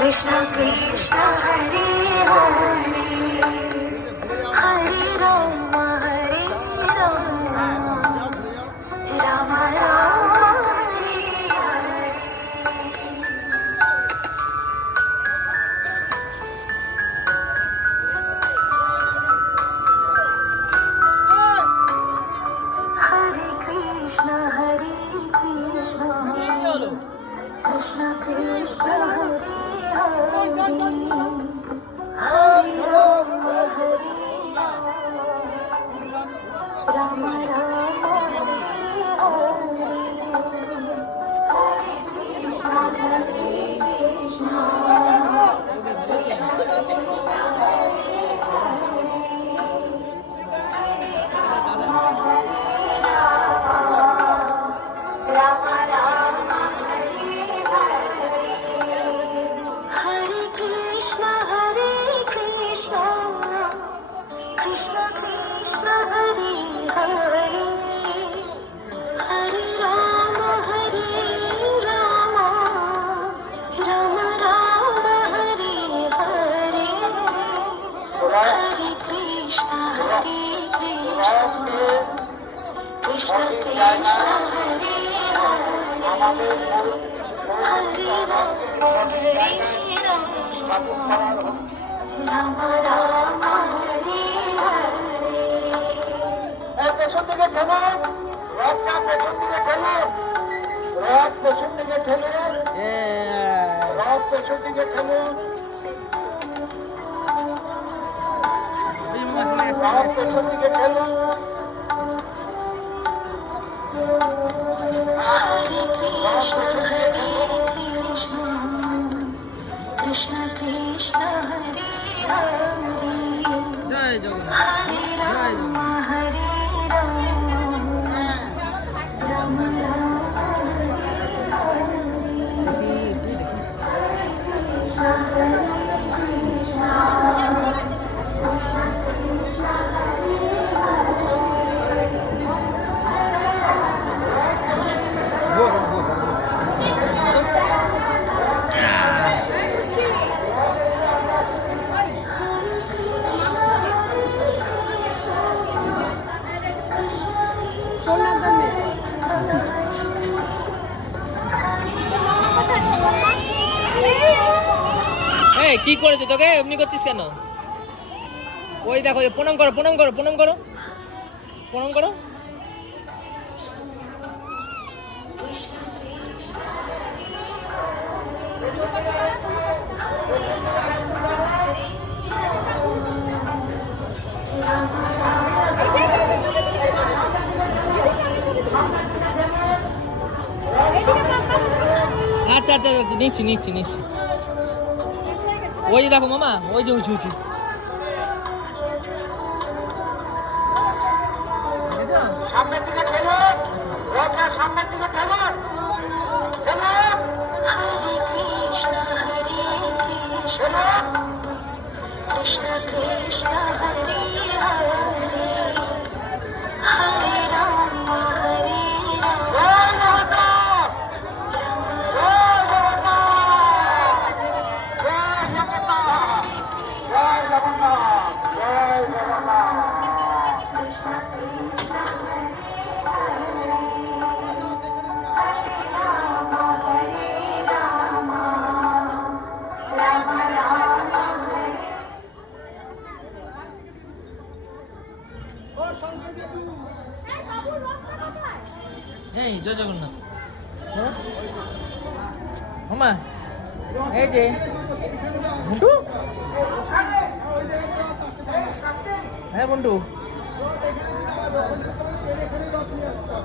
Krishna Krishna Hare Hare Hare Rama Hare Rama Rama Rama Hare Hare Hare Krishna Hare Krishna Krishna Krishna Hare Hare Hare Rama Hare Rama Rama Hare Hare Krishna Hare Krishna Krishna Krishna Hare Hare Hare Rama Hare Rama Rama Rama Hare Hare Hare Krishna Hare Krishna Krishna Krishna Hare Hare Hare Rama Hare Rama Rama Hare Hare পেছন থেকে ঠেলো, রথটা পেছন থেকে ঠেলো, রথ পেছন থেকে ঠেলো, রথ পেছন থেকে ঠেলো, রথ পেছন থেকে ঠেলো। Hare Krishna Hare Krishna Krishna Krishna Hare Hare জয় Jagannath Hare Rama Hare Rama Rama Rama এই কি করেছে তোকে এমনি করছিস কেন? ওই দেখো প্রণাম করো প্রণাম করো প্রণাম করো প্রণাম করো। আচ্ছা আচ্ছা আচ্ছা নিচ্ছি নিচ্ছি নিচ্ছি। ওই যে দেখো মামা ওই যে উঁচু উঁচু সামনের দিকে ঠেলো, রথটা সামনের দিকে ঠেলো, ঠেলো, Hare Krishna Hare Krishna Krishna Krishna Hare Hare Hare Rama Hare Rama জয় জগন্নাথ, জয় জগন্নাথ, জয় জগন্নাথ, জয় জগন্নাথ, জয় জগন্নাথ। এই জয় জগন্নাথ মামা এই যে বন্ধু হ্যাঁ বন্ধু